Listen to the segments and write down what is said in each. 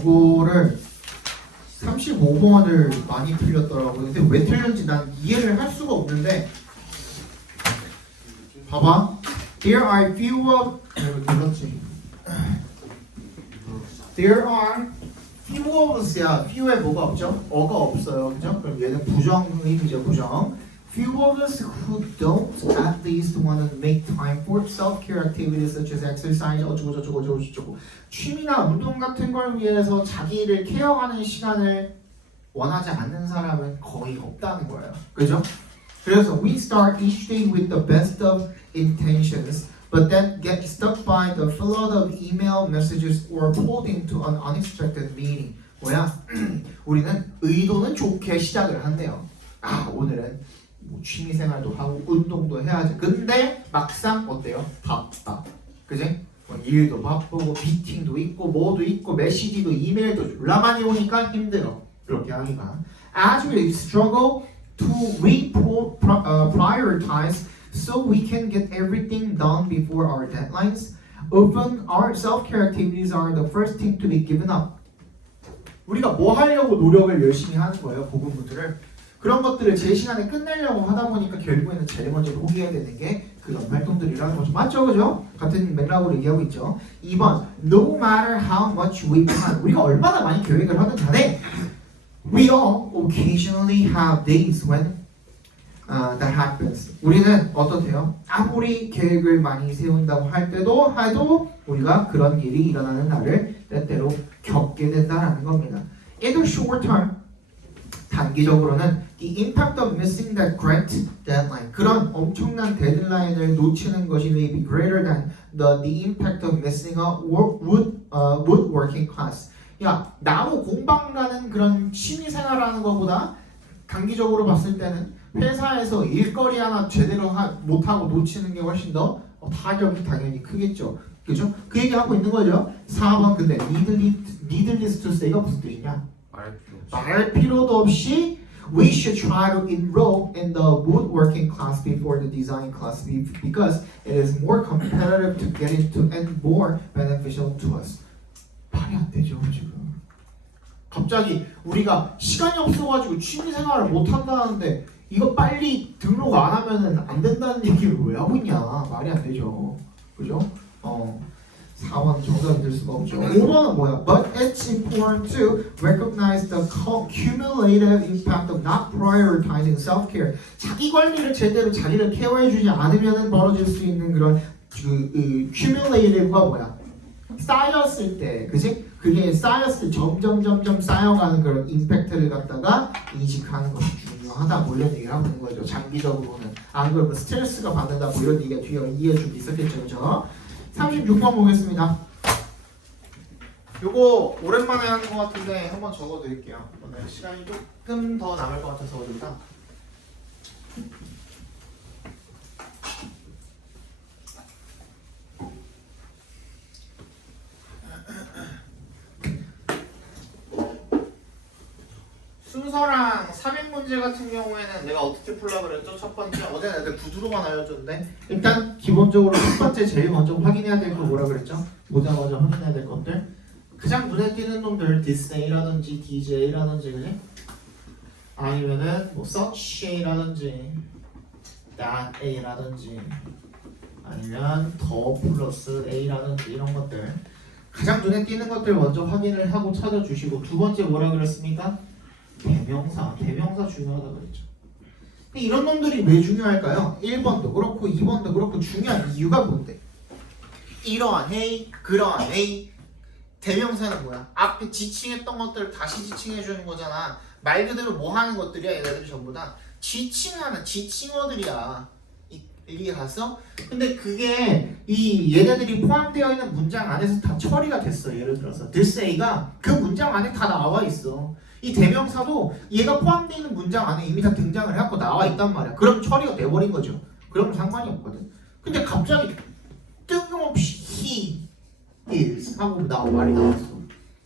이거를 35번을 많이 틀렸더라고요. 근데 왜 틀렸는지 난 이해를 할 수가 없는데 봐봐. There are fewer 그렇지. There are few of us야. few에 뭐가 없죠? 어가 없어요. 그죠? 그럼 얘는 부정의미죠. 부정. Few of us who don't at least want to make time for self-care activities such as exercise 어쩌고 취미나 운동 같은 걸 위해서 자기를 케어하는 시간을 원하지 않는 사람은 거의 없다는 거예요. 그죠? 그래서 we start each day with the best of intentions but then get stuck by the flood of email messages or pulled into an unexpected meeting. 뭐야? 우리는 의도는 좋게 시작을 한대요. 오늘은 뭐 취미생활도 하고 운동도 해야지. 근데 막상 어때요? 바빠. 그지? 뭐 일도 바쁘고 미팅도 있고 뭐도 있고 메시지도 이메일도 졸라 많이 오니까 힘들어. 그렇게 하기가. As we struggle to prioritize so we can get everything done before our deadlines, often our self-care activities are the first thing to be given up. 우리가 뭐 하려고 노력을 열심히 하는 거예요, 부분들을. 그런 것들을 제 시간에 끝내려고 하다 보니까 결국에는 제일 먼저 포기해야 되는 게 그런 활동들이라는 거죠. 맞죠? 그죠? 같은 맥락으로 얘기하고 있죠. 2번 No matter how much we plan 우리가 얼마나 많이 계획을 하든 간에 We all occasionally have days when that happens. 우리는 어떻대요? 아무리 계획을 많이 세운다고 할 때도 우리가 그런 일이 일어나는 날을 때때로 겪게 된다는 겁니다. In the short term 단기적으로는 the impact of missing that great deadline 그런 엄청난 데드라인을 놓치는 것이 may be greater than the impact of missing a woodworking class. 야, 나무 공방가는 그런 취미생활하는 것보다 단기적으로 봤을 때는 회사에서 일거리 하나 제대로 못하고 놓치는 게 훨씬 더 타격이 당연히 크겠죠. 그죠? 그 얘기하고 있는 거죠. 4번 근데 needless to say가 무슨 뜻이냐? 말할 필요도 없이 we should try to enroll in the woodworking class before the design class because it is more competitive to get into and more beneficial to us. 말이 안 되죠 지금. 갑자기 우리가 시간이 없어가지고 취미생활을 못 한다는데 이거 빨리 등록 안 하면은 안 된다는 얘기를 왜 하고 있냐? 말이 안 되죠. 그죠? 4번 정답이 될 수가 없죠. 5번은 뭐야? But it's important to recognize the cumulative impact of not prioritizing self-care. 자기 관리를 제대로 자기를 케어해주지 않으면 벌어질 수 있는 그런 cumulative가 뭐야? 쌓였을 때, 그지? 그게 쌓였을 때 점점 쌓여가는 그런 임팩트를 갖다가 인식하는 것이 중요하다. 뭐 이런 얘기를 하고 있는 거죠. 장기적으로는. 안 그러면 스트레스가 받는다. 뭐 이런 얘기가 뒤에 이해해 좀 있었겠죠. 그죠? 36번 보겠습니다. 요거 오랜만에 하는 것 같은데 한번 적어드릴게요. 오늘 시간이 조금 더 남을 것 같아서 어디다. 순서랑 삽입 문제 같은 경우에는 내가 어떻게 풀려고 그랬죠? 첫 번째 어제는 애들 구두로만 알려줬는데 일단 기본적으로 첫 번째 제일 먼저 확인해야 될 거 뭐라 그랬죠? 보자마자 확인해야 될 것들 가장 눈에 띄는 놈들 thisay라든지 dj라든지 그지? 아니면은 뭐 such라든지 that a라든지 아니면 더 플러스 a라든지 이런 것들 가장 눈에 띄는 것들 먼저 확인을 하고 찾아주시고 두 번째 뭐라 그랬습니까? 대명사 중요하다 그랬죠. 근데 이런 놈들이 왜 중요할까요? 1번도 그렇고 2번도 그렇고 중요한 이유가 뭔데? 이러한 A, 그러한 A 대명사는 뭐야? 앞에 지칭했던 것들을 다시 지칭해 주는 거잖아. 말 그대로 뭐 하는 것들이야 얘네들이 전부 다 지칭하는 지칭어들이야. 이해 갔어? 근데 그게 이 얘네들이 포함되어 있는 문장 안에서 다 처리가 됐어. 예를 들어서 this A가 그 문장 안에 다 나와 있어. 이 대명사도 얘가 포함되어 있는 문장 안에 이미 다 등장을 해갖고 나와 있단 말이야. 그럼 처리가 돼버린 거죠. 그럼 상관이 없거든. 근데 갑자기 뜬금없이 he is 하고 말이 나왔어.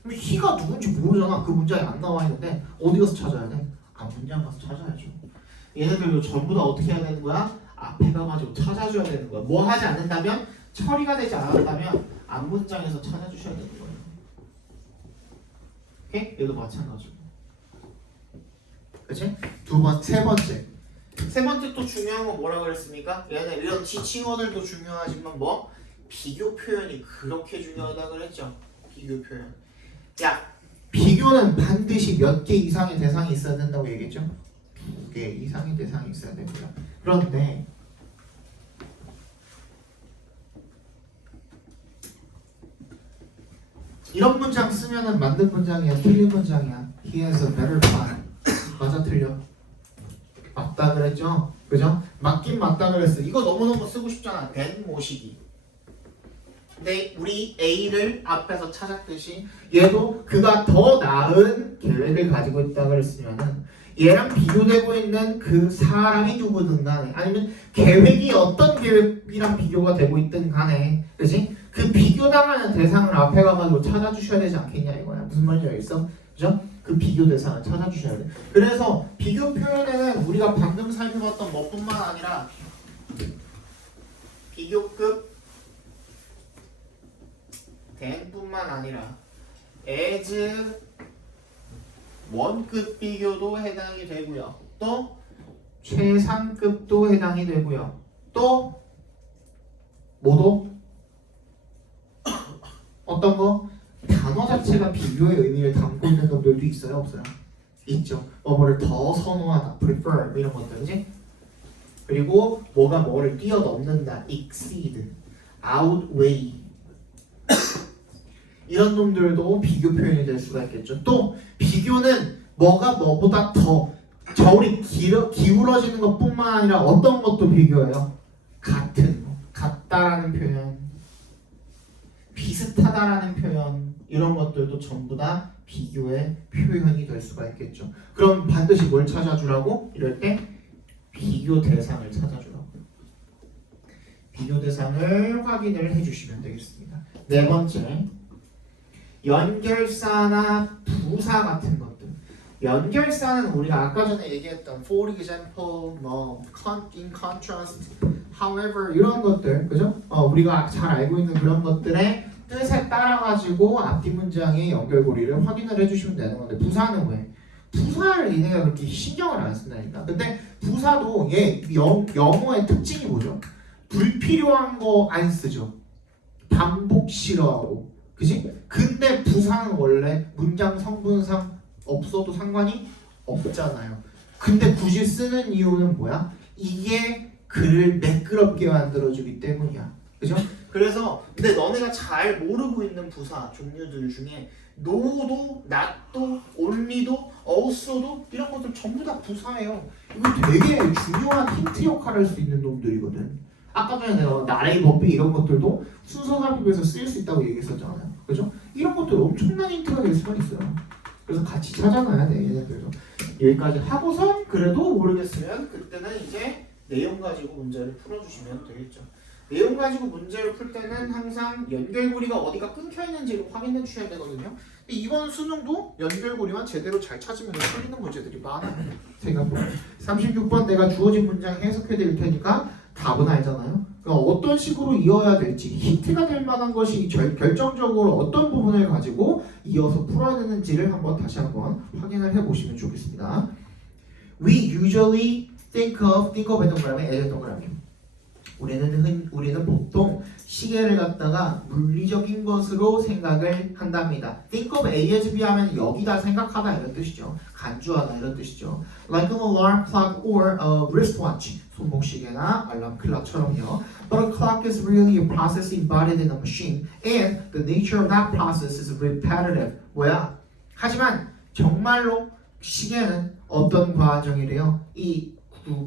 근데 he가 누군지 모르잖아. 그 문장이 안 나와 있는데 어디 가서 찾아야 돼? 앞 문장 가서 찾아야죠. 얘네들도 전부 다 어떻게 해야 되는 거야? 앞에 가가지고 찾아줘야 되는 거야. 뭐 하지 않는다면? 처리가 되지 않았다면 앞 문장에서 찾아주셔야 되는 거예요. 오케이? 얘도 마찬가지고. 그치? 세 번째 또 중요한 건 뭐라 그랬습니까? 얘네 이런 지칭어들도 중요하지만 뭐? 비교 표현이 그렇게 중요하다 그랬죠. 비교 표현. 야, 비교는 반드시 몇 개 이상의 대상이 있어야 된다고 얘기했죠? 2개 이상의 대상이 있어야 됩니다. 그런데 이런 문장 쓰면은 맞는 문장이야, 틀린 문장이야. He has a better plan. 맞아, 틀려? 맞다 그랬죠? 그죠? 맞긴 맞다 그랬어. 이거 너무너무 쓰고 싶잖아. 된 모시기. 근데 우리 A를 앞에서 찾았듯이 얘도 그가 더 나은 계획을 가지고 있다 그랬으면은 얘랑 비교되고 있는 그 사람이 누구든 간에 아니면 계획이 어떤 계획이랑 비교가 되고 있든 간에 그치? 그 비교당하는 대상을 앞에 가가지고 찾아주셔야 되지 않겠냐 이거야. 무슨 말인지 알겠어? 그죠? 그 비교 대상을 찾아주셔야 돼. 그래서 비교 표현에는 우리가 방금 살펴봤던 것뿐만 아니라 비교급 된뿐만 아니라 as 원급 비교도 해당이 되고요. 또 최상급도 해당이 되고요. 또 뭐도? 어떤 거? 단어 자체가 비교의 의미를 담고 있는 놈들도 있어요? 없어요? 있죠. 뭐를 더 선호하다, prefer 이런 것들, 그지? 그리고 뭐가 뭐를 뛰어넘는다, exceed, outweigh 이런 놈들도 비교 표현이 될 수가 있겠죠. 또 비교는 뭐가 뭐보다 더 저울이 기울어지는 것뿐만 아니라 어떤 것도 비교해요. 같은, 같다라는 표현, 비슷하다라는 표현 이런 것들도 전부 다 비교의 표현이 될 수가 있겠죠. 그럼 반드시 뭘 찾아주라고? 이럴 때 비교 대상을 찾아주라고. 비교 대상을 확인을 해주시면 되겠습니다. 네 번째, 연결사나 부사 같은 것들. 연결사는 우리가 아까 전에 얘기했던 for example, 뭐 in contrast, however 이런 것들, 그죠? 우리가 잘 알고 있는 그런 것들의 뜻에 따라 가지고 앞뒤 문장의 연결고리를 확인을 해주시면 되는 건데 부사는 왜? 부사를 얘네가 그렇게 신경을 안 쓴다니까. 근데 부사도 얘 영어의 특징이 뭐죠? 불필요한 거 안 쓰죠. 반복 싫어하고. 그지? 근데 부사는 원래 문장 성분상 없어도 상관이 없잖아요. 근데 굳이 쓰는 이유는 뭐야? 이게 글을 매끄럽게 만들어주기 때문이야. 그죠? 그래서 근데 너네가 잘 모르고 있는 부사 종류들 중에 no도, not도, only도, also도 이런 것들 전부 다 부사예요. 이거 되게 중요한 힌트 역할을 할 수 있는 놈들이거든. 아까 전에 내가 나레이 법비 이런 것들도 순서 삽입에서 쓰일 수 있다고 얘기했었잖아요. 그죠? 이런 것들 엄청난 힌트가 될 수가 있어요. 그래서 같이 찾아놔야 돼. 얘네들도. 여기까지 하고선 그래도 모르겠으면 그때는 이제 내용 가지고 문제를 풀어주시면 되겠죠. 내용 가지고 문제를 풀 때는 항상 연결고리가 어디가 끊겨 있는지를 확인해 주셔야 되거든요. 근데 이번 수능도 연결고리만 제대로 잘 찾으면 풀리는 문제들이 많아요. 생각보다. 36번 내가 주어진 문장 해석해 드릴 테니까 답은 알잖아요. 그러니까 어떤 식으로 이어야 될지 힌트가 될 만한 것이 결정적으로 어떤 부분을 가지고 이어서 풀어야 되는지를 다시 한번 확인을 해보시면 좋겠습니다. We usually think of 동그라미, as 동그라미. 우리는 보통 시계를 갖다가 물리적인 것으로 생각을 한답니다. Think of A as B 하면 여기다 생각하다 이런 뜻이죠. 간주하다 이런 뜻이죠. Like an alarm clock or a wristwatch. 손목시계나 알람 클락처럼요. But a clock is really a process embodied in a machine, and the nature of that process is repetitive. 뭐야? 하지만 정말로 시계는 어떤 과정이래요? 이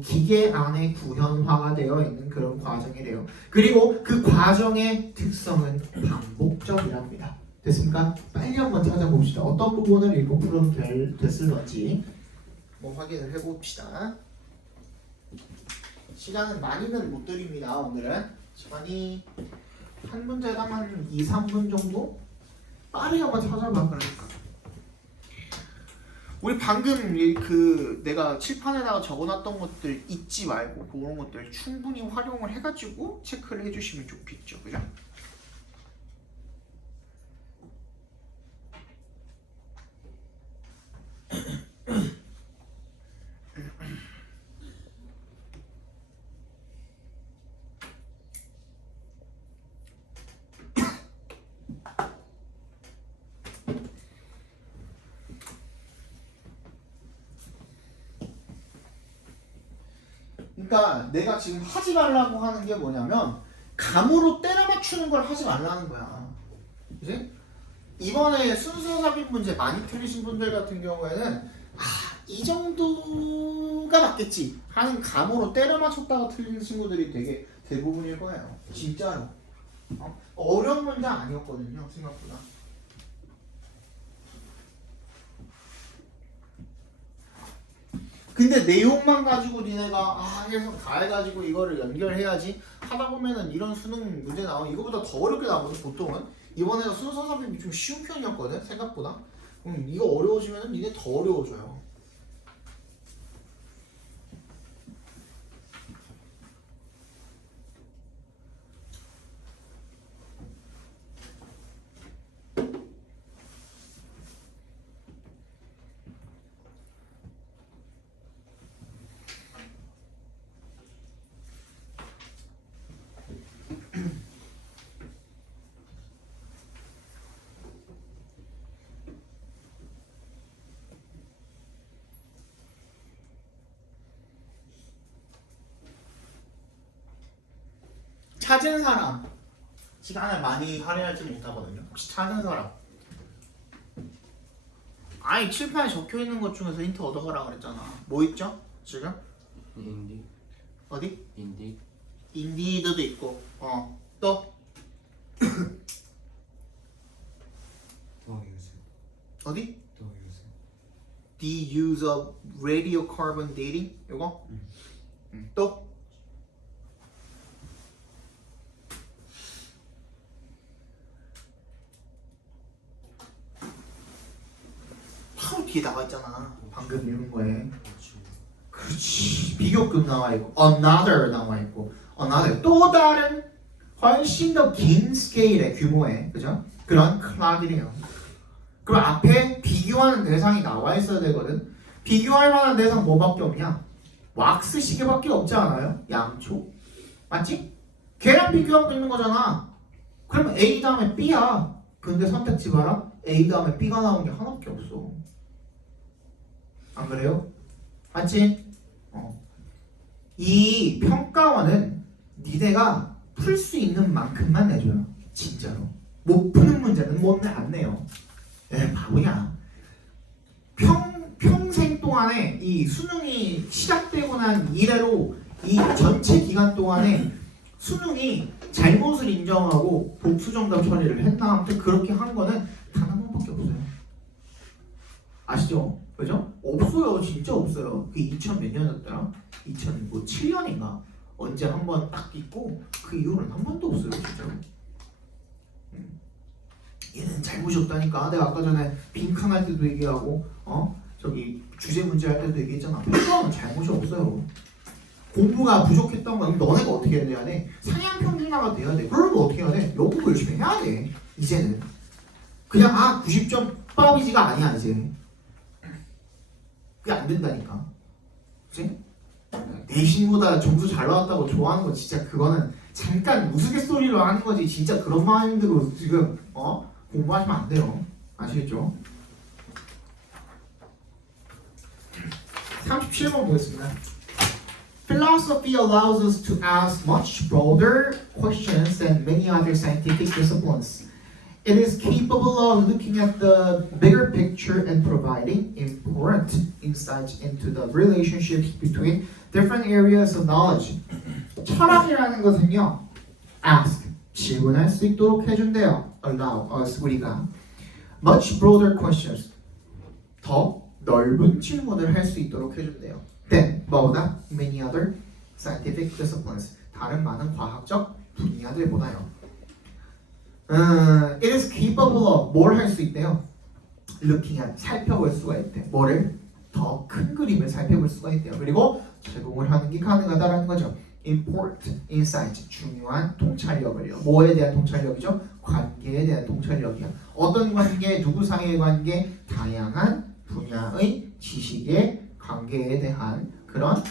기계 안에 구현화가 되어 있는 그런 과정이래요. 그리고 그 과정의 특성은 반복적이랍니다. 됐습니까? 빨리 한번 찾아봅시다. 어떤 부분을 읽고 풀어도 됐을런지 확인을 해봅시다. 시간은 많이는 못 드립니다. 오늘은 시간이 한 문제당 한 2, 3분 정도? 빠르게 한번 찾아봐. 그러니까 우리 방금 내가 칠판에다가 적어놨던 것들 잊지 말고 그런 것들 충분히 활용을 해가지고 체크를 해주시면 좋겠죠, 그죠? 그러니까 내가 지금 하지 말라고 하는 게 뭐냐면 감으로 때려 맞추는 걸 하지 말라는 거야. 그지? 이번에 순서 삽입 문제 많이 틀리신 분들 같은 경우에는 이 정도가 맞겠지 하는 감으로 때려 맞췄다가 틀리는 친구들이 되게 대부분일 거예요. 진짜로. 어려운 문제 아니었거든요, 생각보다. 근데 내용만 가지고 니네가 해서 다 해가지고 이거를 연결해야지 하다 보면은 이런 수능 문제 나오면 이거보다 더 어렵게 나오거든 보통은. 이번에는 순서 삽입이 좀 쉬운 편이었거든 생각보다. 이거 어려워지면은 니네 더 어려워져요. 찾은 사람 시간을 많이 할애하지 못하거든요. 혹시 찾은 사람? 아니 칠판에 적혀있는 것 중에서 힌트 얻어가라 그랬잖아. 뭐 있죠? 지금? 인디. 어디? 인디. 인디드도 있고 또? 더 유즈. 어디? 더 유즈. The use of radiocarbon dating 이거? 또? 바로 뒤에 나와 있잖아. 방금 읽은 거에. 그렇지. 비교급 나와 있고, another 나와 있고, another 또 다른 훨씬 더 긴 스케일의 규모의 그죠? 그런 클락이래요. 그럼 앞에 비교하는 대상이 나와 있어야 되거든. 비교할 만한 대상 뭐밖에 없냐? 왁스 시계밖에 없지 않아요? 양초. 맞지? 걔랑 비교하고 있는 거잖아. 그러면 A 다음에 B야. 근데 선택지 봐라. A 다음에 B가 나온 게 하나밖에 없어. 안 그래요? 맞지? 이 평가원은 니네가 풀 수 있는 만큼만 내줘요. 진짜로. 못 푸는 문제는 안 내요. 바보야. 평생 동안에 이 수능이 시작되고 난 이래로 이 전체 기간 동안에 수능이 잘못을 인정하고 복수 정답 처리를 했나 아무튼 그렇게 한 거는 단 한 번밖에 없어요. 아시죠? 그죠? 없어요. 진짜 없어요. 그 2000 몇 년이었더라? 2007년인가? 언제 한 번 딱 있고 그 이후로는 한 번도 없어요. 진짜로. 얘는 잘못이 없다니까. 내가 아까 전에 빈칸 할 때도 얘기하고 저기 주제 문제 할 때도 얘기했잖아. 평가원은 잘못이 없어요. 공부가 부족했던 건 너네가 어떻게 해야 돼? 상향 평준화가 돼야 돼. 그러면 어떻게 해야 돼? 연구 열심히 해야 돼. 이제는 그냥 90점 빠비지가 아니야 이제. 그게 안 된다니까. 그치? 내신보다 점수 잘 나왔다고 좋아하는 건 진짜 그거는 잠깐 우스갯소리로 하는 거지. 진짜 그런 마인드로 지금 공부하시면 안 돼요. 아시겠죠? 37번 보겠습니다. Philosophy allows us to ask much broader questions than many other scientific disciplines. It is capable of looking at the bigger picture and providing important insights into the relationships between different areas of knowledge. 철학이라는 것은요, ask, 질문할 수 있도록 해준대요. Allow us, 우리가 much broader questions, 더 넓은 질문을 할 수 있도록 해준대요. Then, 뭐보다? Many other scientific disciplines, 다른 많은 과학적 분야들보다요. It is capable of 뭘 할 수 있대요? Looking at 살펴볼 수가 있대. 뭐를? 더 큰 그림을 살펴볼 수가 있대요. 그리고 제공을 하는 게 가능하다라는 거죠. Important insight, 중요한 통찰력을요. 뭐에 대한 통찰력이죠? 관계에 대한 통찰력이야. 어떤 관계, 누구 사이의 관계, 다양한 분야의 지식의 관계에 대한 그런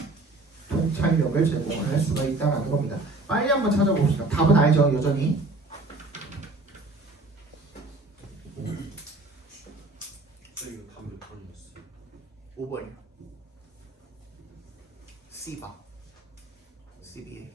통찰력을 제공을 할 수가 있다라는 겁니다. 빨리 한번 찾아봅시다. 답은 알죠? 여전히. 이거 답몇 번이었어요? 5번이요. C봐. CBA.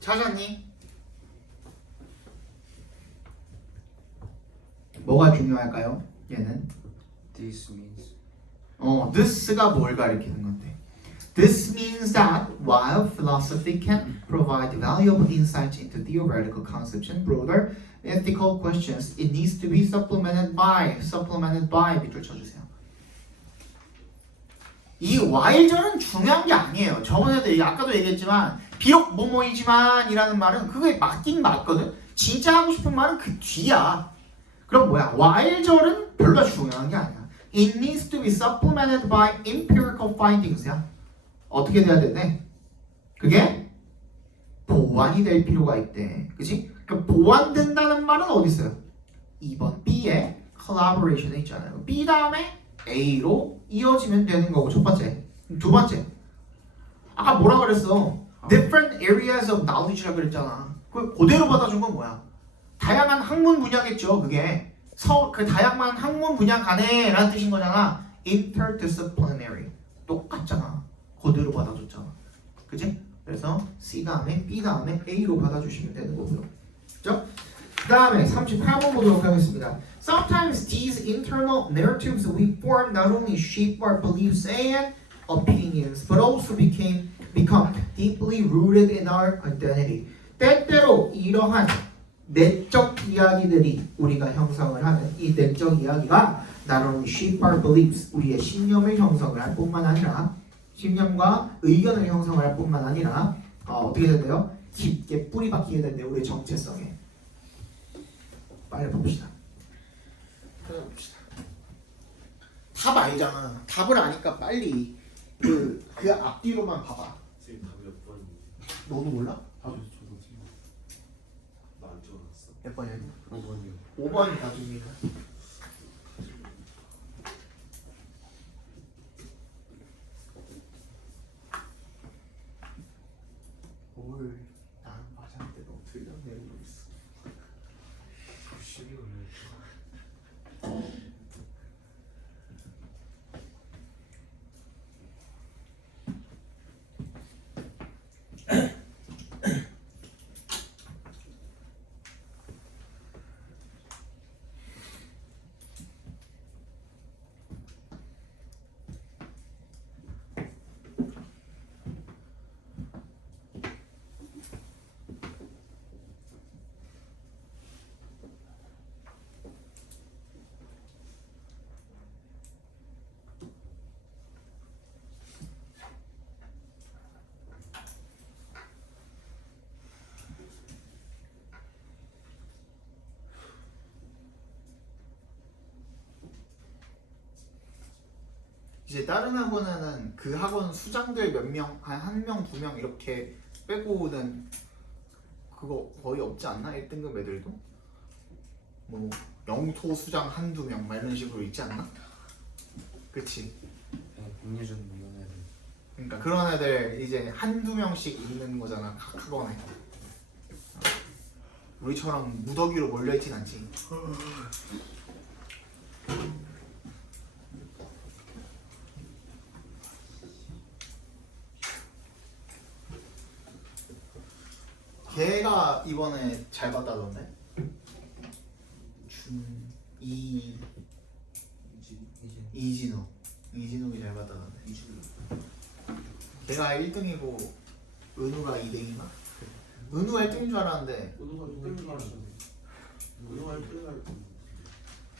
찾았니? 뭐가 중요할까요? 얘는 This means this가 뭘 가리키는 건데? This means that while philosophy can provide valuable insight into theoretical concepts and broader ethical questions, it needs to be supplemented by 밑줄 쳐주세요. 이 while절은 중요한 게 아니에요. 저번에도 아까도 얘기했지만 비록 뭐뭐이지만 이라는 말은 그게 맞긴 맞거든. 진짜 하고 싶은 말은 그 뒤야. 그럼 뭐야? while절은 별로 중요한 게 아니야. It needs to be supplemented by empirical findings야. 어떻게 돼야 되네? 그게 보완이 될 필요가 있대. 그치? 그 보완된다는 말은 어디 있어요? 2번 B에 collaboration에 있잖아요. B 다음에 A로 이어지면 되는 거고 첫 번째. 두 번째. 아까 뭐라 그랬어? Different areas of knowledge라 그랬잖아. 그 그대로 받아준 건 뭐야? 다양한 학문 분야겠죠. 그게 그 다양한 학문 분야 간에라는 뜻인 거잖아. Interdisciplinary 똑같잖아. 그대로 받아줬잖아. 그치? 그래서 C 다음에 B 다음에 A로 받아주시면 되는 거고요. 그죠? 그 다음에 38번 보도록 하겠습니다. Sometimes these internal narratives we form not only shape our beliefs and opinions, but also become deeply rooted in our identity. 때때로 이러한 내적 이야기들이 우리가 형성을 하는 이 내적 이야기가 not only shape our beliefs, 우리의 신념을 형성을 할 뿐만 아니라 신념과 의견을 형성을 할 뿐만 아니라 어떻게 된대요? 깊게 뿌리 박히게 된대요. 우리의 정체성에. 빨리 봅시다. 봅시다. 답 알잖아. 답을 아니까 빨리 그 앞뒤로만 봐봐. 선생님 답이 몇 번인지 너도 몰라? 저도 지금 나안 적어놨어. 몇 번이야? 5번이요. 5번이 답입니다. 뭘 나는 맞았는데 너무 틀렸네 이러고 있어. 열심히 올려. 이제 다른 학원에는 그 학원 수장들 몇 명, 한 명, 두 명 이렇게 빼고는 그거 거의 없지 않나? 1등급 애들도? 뭐 영토 수장 한두 명 막 이런 식으로 있지 않나? 그치? 공유전 이런 애들. 그러니까 그런 애들 이제 한두 명씩 있는 거잖아 각 학원에. 우리처럼 무더기로 몰려있진 않지. 걔가 이번에 잘 봤다던데. 이진욱이 잘 봤다던데. 걔가 1등이고 은우가 2등인가? 은우가 1등인 줄 알았는데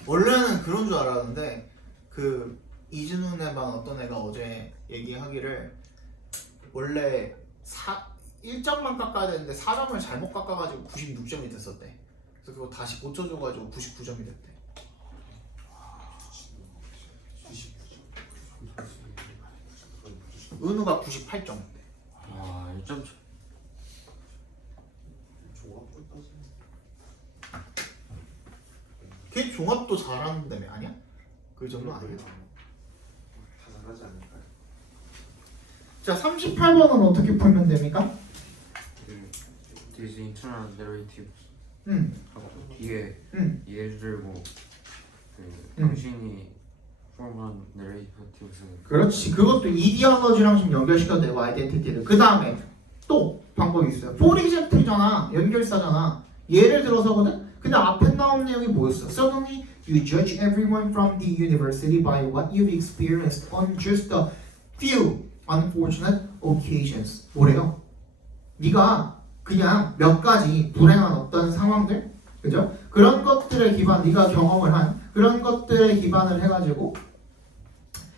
원래는 그런 줄 알았는데 그 이진우네 반 어떤 애가 어제 얘기하기를 원래 1점만 깎아야 되는데 4점을 잘못 깎아가지고 96점이 됐었대. 그래서 그거 다시 고쳐줘가지고 99점이 됐대. 은우가 98점인데. 와 1점 차. 걔 종합도 잘하는다며 아니야? 그 정도 아니야? 다 잘하지 않을까요? 자 38번은 어떻게 풀면 됩니까? These internal narratives 하고 뒤에 예를 들고 그 당신이 form한 narratives는 그렇지. 그것도 이디올로지랑 좀 연결시켜도 되고 아이덴티티를. 그 다음에 또 방법이 있어요. for example이잖아. 연결사잖아. 예를 들어서거든. 근데 앞에 나온 내용이 뭐였어? Suddenly you judge everyone from the university by what you've experienced on just a few unfortunate occasions. 뭐래요? 네가 그냥 몇 가지 불행한 어떤 상황들, 그죠? 그런 것들에 기반, 네가 경험을 한 그런 것들에 기반을 해가지고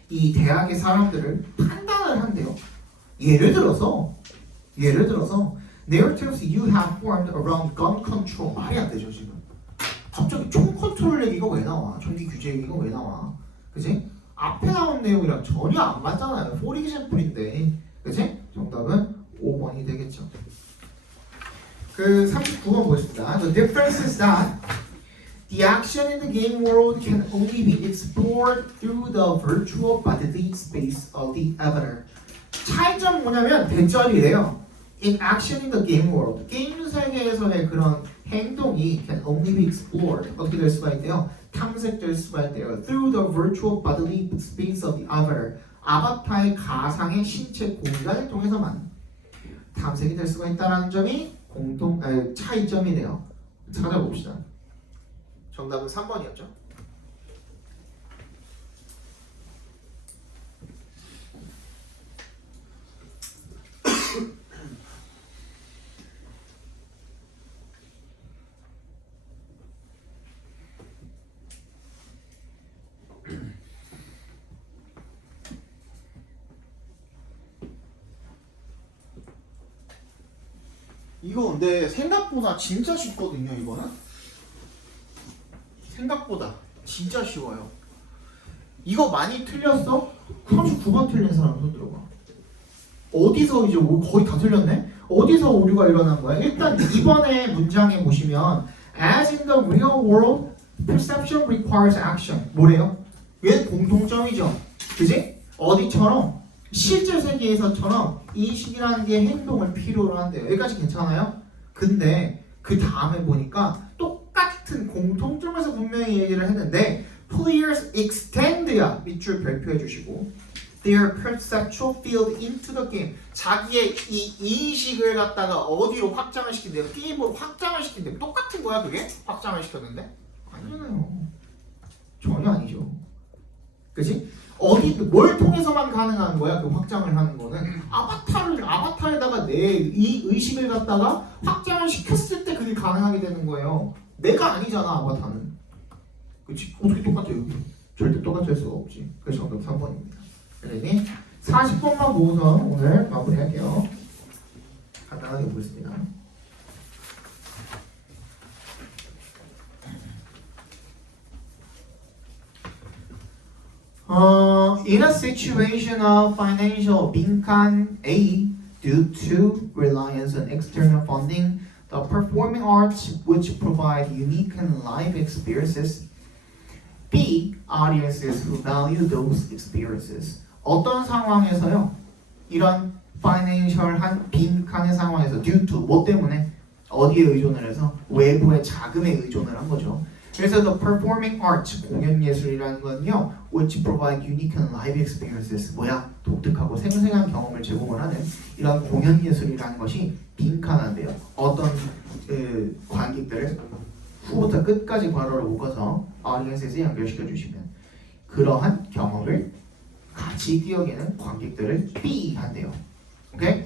이 대학의 사람들을 판단을 한대요. 예를 들어서 narratives you have formed around gun control. 말이 안 되죠 지금. 갑자기 총 컨트롤 얘기가 왜 나와? 총기 규제 얘기가 왜 나와? 그지? 앞에 나온 내용이랑 전혀 안 맞잖아요. for example인데, 그지? 정답은 5번이 되겠죠. 그 39번 보겠습니다. The difference is that the action in the game world can only be explored through the virtual bodily space of the avatar. 차이점 뭐냐면 대절이래요. In action in the game world, 게임 세계에서의 그런 행동이 can only be explored. 어떻게 될 수가 있대요? 탐색될 수가 있대요. Through the virtual bodily space of the avatar. 아바타의 가상의 신체 공간을 통해서만 탐색이 될 수가 있다는 점이 차이점이래요. 찾아봅시다. 정답은 3번이었죠. 이거 근데 생각보다 진짜 쉽거든요. 이거는 생각보다 진짜 쉬워요. 이거 많이 틀렸어? 39번 틀린 사람 손 들어봐. 어디서 이제 거의 다 틀렸네? 어디서 오류가 일어난 거야? 일단 이번에 문장에 보시면 As in the real world, perception requires action. 뭐래요? 얘 공통점이죠. 그지? 어디처럼? 실제 세계에서처럼 인식이라는 게 행동을 필요로 한대요. 여기까지 괜찮아요? 근데 그 다음에 보니까 똑같은 공통점에서 분명히 얘기를 했는데 Players extend야 밑줄 별표해 주시고 their perceptual field into the game. 자기의 이 인식을 갖다가 어디로 확장을 시킨대요? 게임으로 확장을 시킨대요. 똑같은 거야 그게? 확장을 시켰는데? 아니잖아요. 전혀 아니죠. 그치? 뭘 통해서만 가능한 거야? 그 확장을 하는 거는 아바타에다가 내 이 의식을 갖다가 확장을 시켰을 때 그게 가능하게 되는 거예요. 내가 아니잖아 아바타는. 그치? 어떻게 똑같아요? 절대 똑같을 수가 없지. 그래서 정답 3번입니다. 그러니 40번만 보고서 오늘 마무리할게요. 간단하게 보겠습니다. In a situation of financial 빈칸 A due to reliance on external funding, the performing arts which provide unique and live experiences. B. Audiences who value those experiences. 어떤 상황에서요? 이런 financial한 빈칸의 상황에서 due to 뭐 때문에? 어디에 의존을 해서? 외부의 자금에 의존을 한 거죠. 그래서 the performing arts 공연 예술이라는 건요, which provide unique and live experiences 뭐야 독특하고 생생한 경험을 제공을 하는 이런 공연 예술이라는 것이 빈칸한데요. 어떤 관객들을 후부터 끝까지 괄호를 묶어서 audience에 연결시켜 주시면 그러한 경험을 같이 뛰어내는 관객들을 B 한대요. 오케이?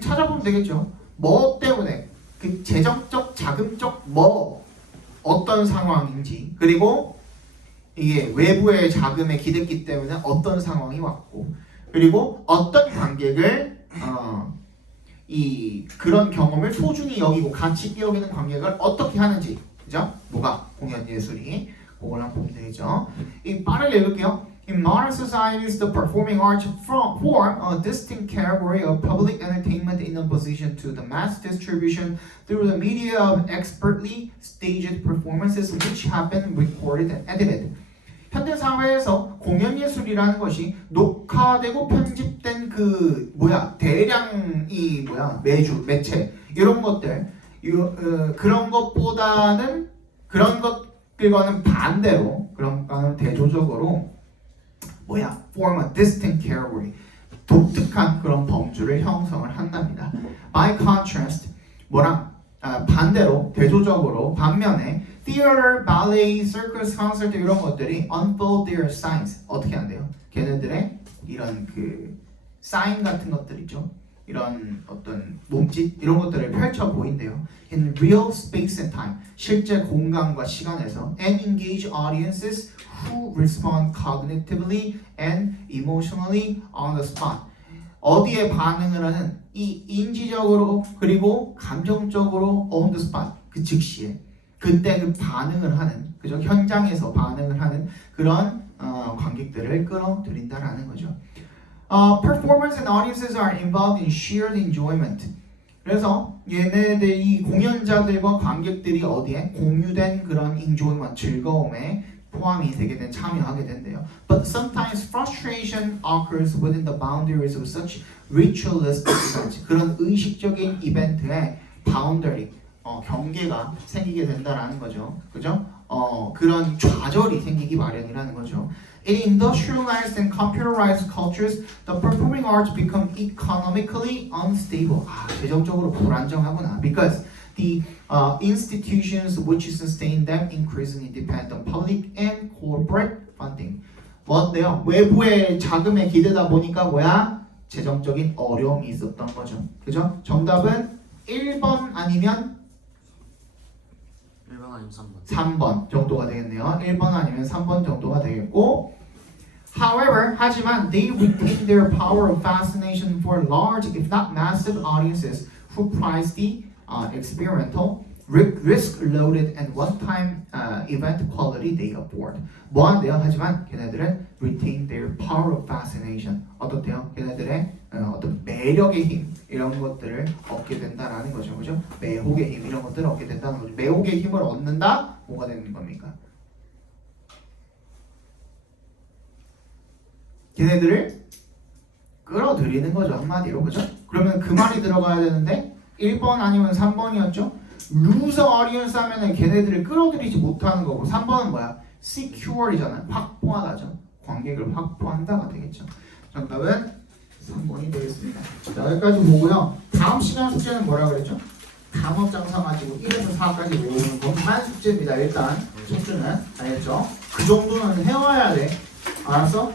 찾아보면 되겠죠. 뭐 때문에 그 재정적, 자금적 뭐 어떤 상황인지 그리고 이게 외부의 자금에 기댔기 때문에 어떤 상황이 왔고 그리고 어떤 관객을 이 그런 경험을 소중히 여기고 같이 뛰어내는 관객을 어떻게 하는지 그죠? 뭐가 공연 예술이 그걸 한번 보면 되겠죠. 이 빠르게 읽을게요. In modern societies, the performing arts form a distinct category of public entertainment in opposition to the mass distribution through the media of expertly staged performances which have been recorded and edited. 현대 사회에서 공연 예술이라는 것이 녹화되고 편집된 그 대량이 매체 이런 것들 그런 것보다는 그런 것들과는 반대로 그런가는 대조적으로 form a distinct category 독특한 그런 범주를 형성을 한답니다. By contrast 반대로 대조적으로 반면에 theater, ballet, circus, concert 이런 것들이 unfold their signs 어떻게 한대요? 걔네들의 이런 그 사인 같은 것들 있죠. 이런 어떤 몸짓 이런 것들을 펼쳐 보인대요. In real space and time 실제 공간과 시간에서 and engage audiences who respond cognitively and emotionally on the spot. 어디에 반응을 하는 이 인지적으로 그리고 감정적으로 on the spot 그 즉시에 그때 그 반응을 하는 그죠 현장에서 반응을 하는 그런 관객들을 끌어들인다라는 거죠. Performers and audiences are involved in shared enjoyment. 그래서 얘네들 이 공연자들과 관객들이 어디에 공유된 그런 enjoyment 즐거움에 포함이 되게 된 참여하게 된대요. But sometimes frustration occurs within the boundaries of such ritualistic events. 그런 의식적인 이벤트에 boundary 경계가 생기게 된다라는 거죠. 그죠? 그런 좌절이 생기기 마련이라는 거죠. In industrialized and computerized cultures, the performing arts become economically unstable. 재정적으로 불안정하구나. Because the institutions which sustain them increasingly depend on public and corporate funding. 뭔데요? 외부의 자금에 기대다 보니까 재정적인 어려움이 있었던 거죠. 그죠? 정답은 1번 아니면 1번 아니면 3번. 3번 정도가 되겠네요. 1번 아니면 3번 정도가 되겠고 However, 하지만 they retain their power of fascination for large, if not massive audiences who prize the experimental, risk-loaded and one-time event quality they afford. 뭐한대요? 하지만 걔네들은 retain their power of fascination. 어떻대요? 걔네들의 어떤 매력의 힘 이런 것들을 얻게 된다라는 거죠, 그죠? 매혹의 힘 이런 것들을 얻게 된다는 거죠. 매혹의 힘을 얻는다, 뭐가 되는 겁니까? 걔네들을 끌어들이는 거죠, 한마디로, 그죠? 그러면 그 말이 들어가야 되는데 1번 아니면 3번이었죠? 루저 어리언스 하면은 걔네들을 끌어들이지 못하는 거고 3번은 뭐야? secure이잖아요. 확보하다죠. 관객을 확보한다가 되겠죠. 정답은 3번이 되겠습니다. 자, 여기까지 보고요. 다음 시간 숙제는 뭐라 그랬죠? 감업장사 가지고 1에서 4까지 외우는 것만 숙제입니다. 일단 숙제는 알겠죠? 그 정도는 해와야 돼. 알았어?